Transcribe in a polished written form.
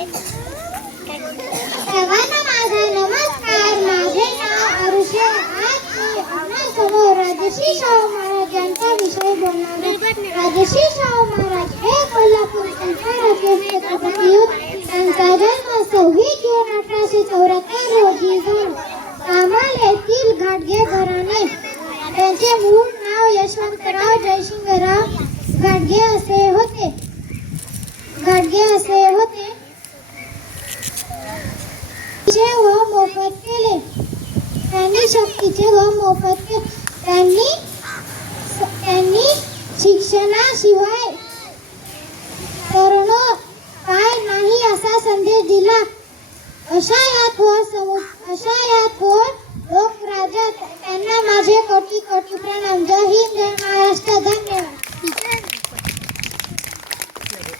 सर्वांना माझा नमस्कार. माझे नाव अरुषे. आज मी आपणासमोर राजश्री शाहू महाराज यांचा विषय बोलणार आहे. राजश्री शाहू महाराज हे कोल्हापूर संस्थानाचे छत्रपती होते. त्यांचा जन्म 26 जून 1874 रोजी झाला. कामाल येथील घाटगे घराणे. त्यांचे मूळ नाव यशवंतराव जयसिंगराव घाटगे असे होते. व मोफत केले. त्यांनी शक्तीचे व मोफत केले. त्यांनी शिक्षणाशिवाय तरुण काय नाही असा संदेश दिला. अशा या थोर लोक राजा त्यांना माझे कोटी कोटी प्रणाम. जय हिंद, जय महाराष्ट्र. धन्यवाद.